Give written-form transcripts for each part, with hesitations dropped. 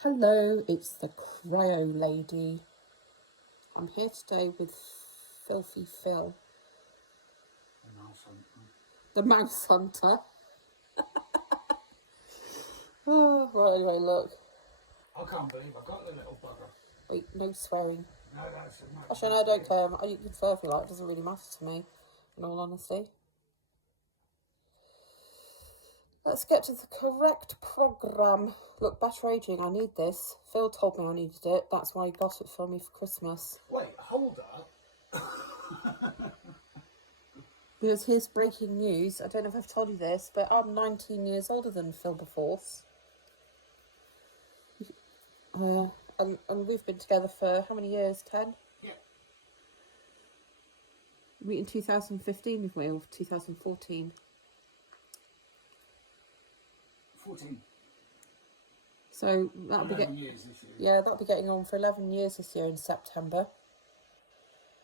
Hello, it's the Cryo Lady. I'm here today with Filthy Phil, the Mouse Hunter. Oh, well, anyway, look. I can't believe I got the little bugger. Wait, no swearing. No, that's enough. Actually, no, I don't care. You can swear if you like. It doesn't really matter to me, in all honesty. Let's get to the correct programme. Look, better aging, I need this. Phil told me I needed it. That's why he got it for me for Christmas. Wait, hold up. Because here's breaking news. I don't know if I've told you this, but I'm 19 years older than Phil Beforce. And we've been together for how many years? 10? Yeah. We met in 2015, didn't we? Or 2014? 14. So that'll be 11 years this year. Yeah, that'll be getting on for 11 years this year in September.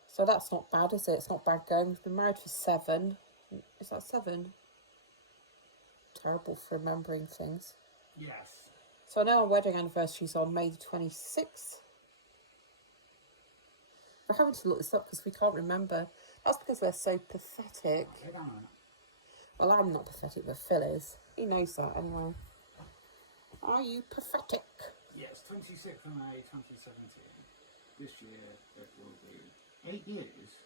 So that's not bad, is it? It's not bad going. We've been married for 7. Is that 7? Terrible for remembering things. Yes. So I know our wedding anniversary's on May the 26th. We're having to look this up because we can't remember. That's because we're so pathetic. Okay, on. Well, I'm not pathetic, but Phil is. He knows that anyway. Are you pathetic? Yes, 26th of May 2017. This year it will be 8 years.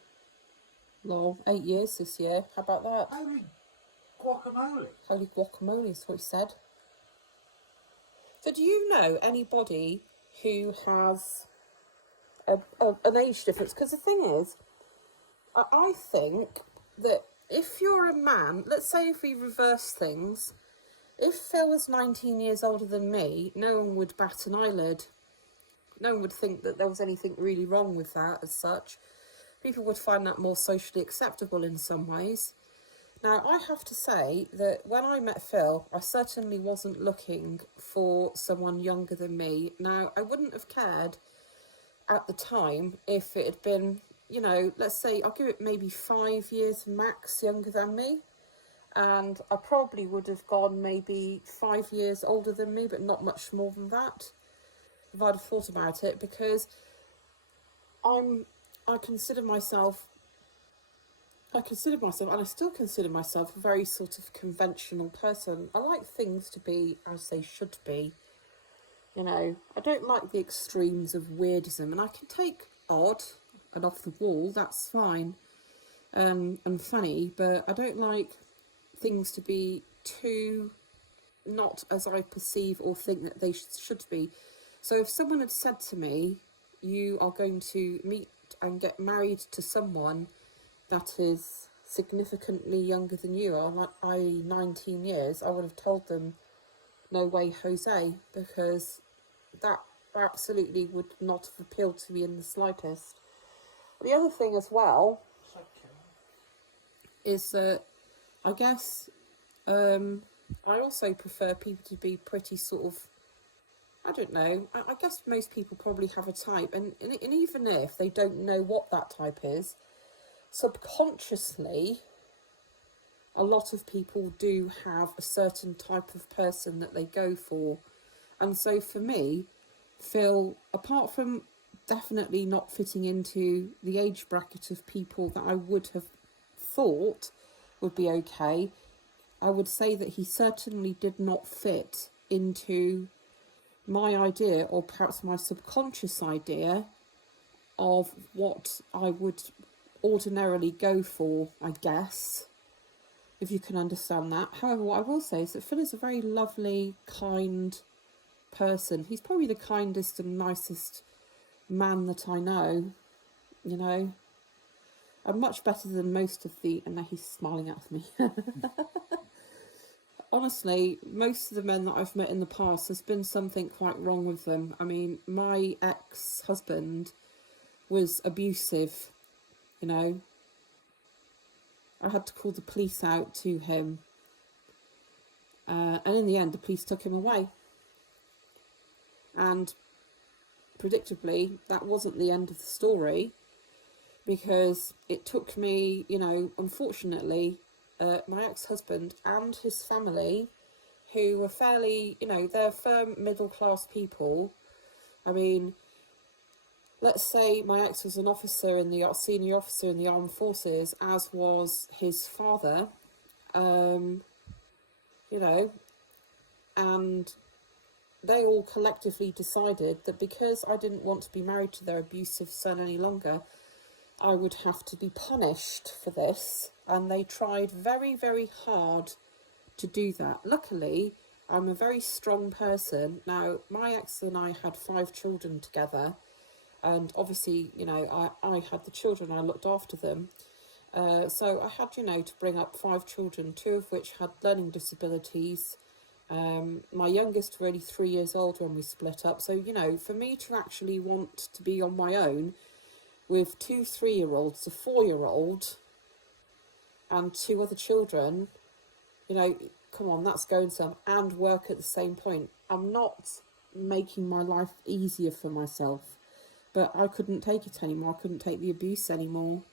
Lol, 8 years this year. How about that? Holy guacamole. Holy guacamole is what he said. So do you know anybody who has an age difference? Because the thing is, I think that if you're a man, let's say if we reverse things, if Phil was 19 years older than me, no one would bat an eyelid. No one would think that there was anything really wrong with that as such. People would find that more socially acceptable in some ways. Now, I have to say that when I met Phil, I certainly wasn't looking for someone younger than me. Now, I wouldn't have cared at the time if it had been, you know, let's say, I'll give it maybe 5 years max younger than me. And I probably would have gone maybe 5 years older than me, but not much more than that, if I'd have thought about it, because I consider myself, and I still consider myself a very sort of conventional person. I like things to be as they should be. You know, I don't like the extremes of weirdism, and I can take odd and off the wall, that's fine, and funny, but I don't like things to be too not as I perceive or think that they should be. So if someone had said to me, you are going to meet and get married to someone that is significantly younger than you are, like i.e. 19 years, I would have told them, no way, Jose, because that absolutely would not have appealed to me in the slightest. The other thing as well is that I guess I also prefer people to be pretty sort of, I don't know, I guess most people probably have a type, and even if they don't know what that type is, subconsciously, a lot of people do have a certain type of person that they go for. And so for me, Phil, apart from definitely not fitting into the age bracket of people that I would have thought would be okay, I would say that he certainly did not fit into my idea, or perhaps my subconscious idea, of what I would ordinarily go for, I guess, if you can understand that. However, what I will say is that Phil is a very lovely, kind person. He's probably the kindest and nicest man that I know, you know. And much better than most of the... And now he's smiling at me. Honestly, most of the men that I've met in the past, there's been something quite wrong with them. I mean, my ex-husband was abusive, you know. I had to call the police out to him. And in the end, the police took him away. And predictably, that wasn't the end of the story, because it took me, you know, unfortunately, my ex-husband and his family, who were fairly, you know, they're firm middle class people. I mean, let's say my ex was an officer in the senior officer in the armed forces, as was his father, you know, and they all collectively decided that because I didn't want to be married to their abusive son any longer, I would have to be punished for this. And they tried very, very hard to do that. Luckily, I'm a very strong person. Now, my ex and I had 5 children together. And obviously, you know, I had the children, I looked after them. So I had, you know, to bring up 5 children, 2 of which had learning disabilities. My youngest were only 3 years old when we split up. So, you know, for me to actually want to be on my own with 2 3-year-olds, a 4-year-old, and 2 other children, you know, come on, that's going some, and work at the same point. I'm not making my life easier for myself, but I couldn't take it anymore. I couldn't take the abuse anymore.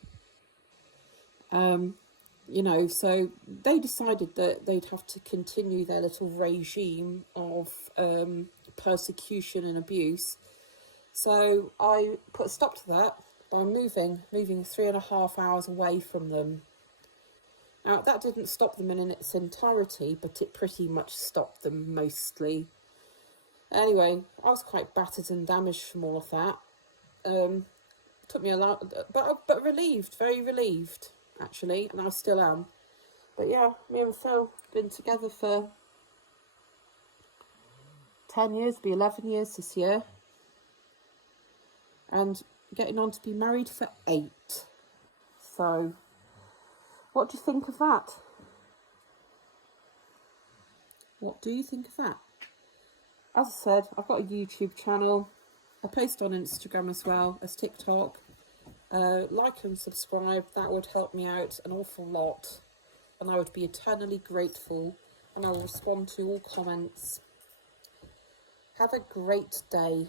You know, so they decided that they'd have to continue their little regime of persecution and abuse. So I put a stop to that by moving 3.5 hours away from them. Now, that didn't stop them in its entirety, but it pretty much stopped them mostly. Anyway, I was quite battered and damaged from all of that. Took me a lot, but relieved, very relieved, actually, and I still am. But yeah, me and Phil been together for 10 years, be 11 years this year, and getting on to be married for 8. So, what do you think of that? What do you think of that? As I said, I've got a YouTube channel. I post on Instagram as well as TikTok. Like and subscribe, that would help me out an awful lot. And I would be eternally grateful. And I will respond to all comments. Have a great day.